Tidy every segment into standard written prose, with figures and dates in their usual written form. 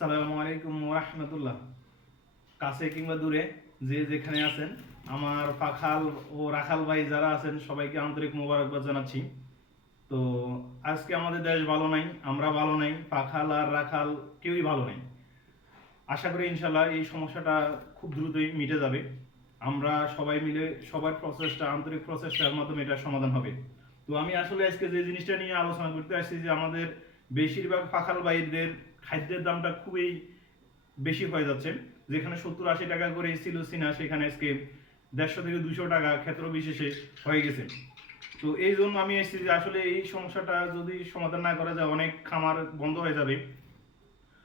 আসসালামু আলাইকুম রাহমাতুল্লাহ। কাছে কিংবা দূরে যে যেখানে আছেন, আমার পাখাল ও রাখাল ভাই যারা আছেন সবাইকে আন্তরিক মোবারকবাদ জানাচ্ছি। তো আজকে আমাদের দেশ ভালো নাই, আমরা ভালো নাই, পাখাল আর রাখাল কেউই ভালো নাই। আশা করি ইনশাল্লাহ এই সমস্যাটা খুব দ্রুতই মিটে যাবে। আমরা সবাই মিলে সবার প্রচেষ্টা, আন্তরিক প্রচেষ্টার মাধ্যমে এটার সমাধান হবে। তো আমি আসলে আজকে যে জিনিসটা নিয়ে আলোচনা করতে আসছি যে আমাদের বেশিরভাগ পাখাল ভাইদের খাদ্যের দামটা খুবই বেশি হয়ে যাচ্ছে। যেখানে 70-80 টাকা করে ছিল সিনা, সেখানে আজকে 150 থেকে 200 টাকা ক্ষেত্র বিশেষে হয়ে গেছে। তো এই জন্য আমি এসেছি যে আসলে এই সমস্যাটা যদি সমাধান না করা যায়, অনেক খামার বন্ধ হয়ে যাবে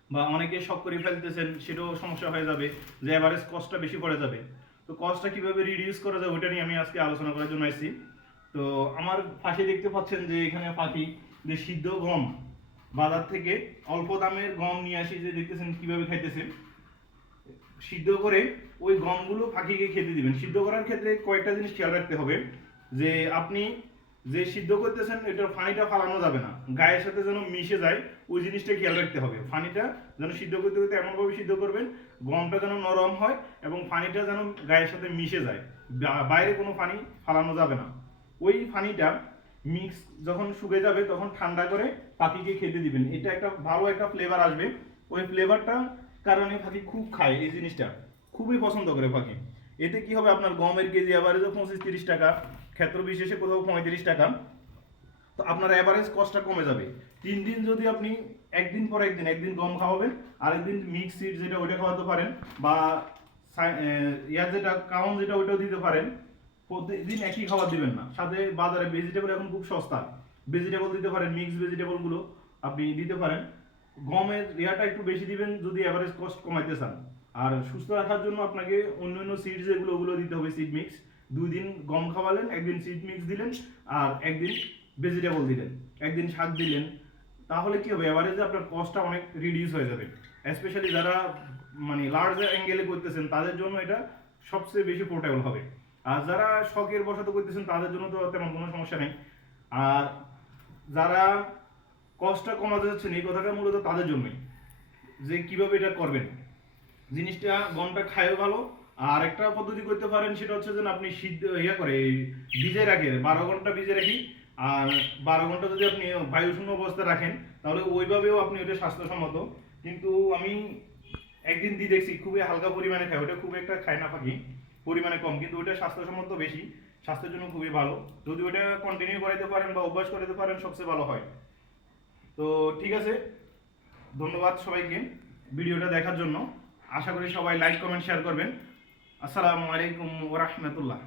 বা অনেকে শখ করে ফেলতেছেন, সেটাও সমস্যা হয়ে যাবে, যে এভারেজ কস্টটা বেশি পড়ে যাবে। তো কস্টটা কিভাবে রিডিউস করা যায় ওইটা নিয়ে আমি আজকে আলোচনা করার জন্য এসেছি। তো আমার পাশে দেখতে পাচ্ছেন যে এখানে পাখি যে সিদ্ধ গম বাজার থেকে অল্প দামের গম নিয়ে আসি, যে দেখতেছেন কিভাবে খাইতেছে। সিদ্ধ করে ওই গমগুলো পাখিকে খেতে দিবেন। সিদ্ধ করার ক্ষেত্রে কয়েকটা জিনিস খেয়াল রাখতে হবে, যে আপনি যে সিদ্ধ করতেছেন এটার পানিটা ফালানো যাবে না, গায়ের সাথে যেন মিশে যায়, ওই জিনিসটা খেয়াল রাখতে হবে। পানিটা যেন সিদ্ধ করতে করতে এমনভাবে সিদ্ধ করবেন গমটা যেন নরম হয় এবং পানিটা যেন গায়ের সাথে মিশে যায়, বাইরে কোনো পানি ফালানো যাবে না। ওই পানিটা মিক্স যখন শুকিয়ে যাবে তখন ঠান্ডা করে পাখিকে খেতে দিবেন। এটা একটা ভালো একটা ফ্লেভার আসবে। ওই ফ্লেভারটা কারণে পাখি খুব খায়, এই জিনিসটা খুবই পছন্দ করে পাখি। এতে কি হবে, আপনার গমের কেজি অ্যাভারেজে 25-30 টাকা, ক্ষেত্র বিশেষে কোথাও 35 টাকা। তো আপনার অ্যাভারেজ কস্টটা কমে যাবে। 3 দিন যদি আপনি একদিন পর একদিন, একদিন গম খাওয়াবেন আর একদিন মিক্স সিড যেটা ওইটা খাওয়াতে পারেন, বা ইয়ার যেটা কাউন যেটা ওইটাও দিতে পারেন। প্রতিদিন একই খাবার দিবেন না, সাথে বাজারে ভেজিটেবল এখন খুব সস্তা, ভেজিটেবল দিতে পারেন, মিক্স ভেজিটেবলগুলো আপনি দিতে পারেন। গমের ইয়াটা একটু বেশি দিবেন যদি এভারেজ কস্ট কমাইতে চান। আর সুস্থ রাখার জন্য আপনাকে অন্য অন্য সিড যেগুলো ওগুলো দিতে হবে, সিড মিক্স। 2 দিন গম খাওয়ালেন, একদিন সিড মিক্স দিলেন, আর একদিন ভেজিটেবল দিলেন, একদিন শাক দিলেন। তাহলে কি হবে, এভারেজে আপনার কস্টটা অনেক রিডিউস হয়ে যাবে। স্পেশালি যারা মানে লার্জ অ্যাঙ্গেলে করতেছেন তাদের জন্য এটা সবচেয়ে বেশি পোর্টেবল হবে। আর যারা শখের বশত করতেছেন তাদের জন্য তো তেমন কোনো সমস্যা নেই। আর যারা কস্টটা কমাতে যাচ্ছেন, এই কথাটা মূলত তাদের জন্যই, যে কিভাবে এটা করবেন। জিনিসটা গমটা খায়ও ভালো। আর একটা পদ্ধতি করতে পারেন, সেটা হচ্ছে যে আপনি সিদ্ধ করে ভিজে রাখেন, 12 ঘন্টা ভিজে রাখি। আর 12 ঘন্টা যদি আপনি বায়ুশূন্য অবস্থায় রাখেন, তাহলে ওইভাবেও আপনি ওটা স্বাস্থ্যসম্মত। কিন্তু আমি একদিন দিয়ে দেখছি খুবই হালকা পরিমাণে খায়, ওটা খুব একটা খায় না পাখি, পরিমাণে কম, কিন্তু ওটা স্বাস্থ্যসম্মত বেশি, স্বাস্থ্যের জন্য খুবই ভালো। যদি ওটা কন্টিনিউ করাতে পারেন বা অভ্যাস করাতে পারেন সবচেয়ে ভালো হয়। তো ঠিক আছে, ধন্যবাদ সবাইকে ভিডিওটা দেখার জন্য। আশা করি সবাই লাইক কমেন্ট শেয়ার করবেন। আসসালামু আলাইকুম ওয়া রাহমাতুল্লাহ।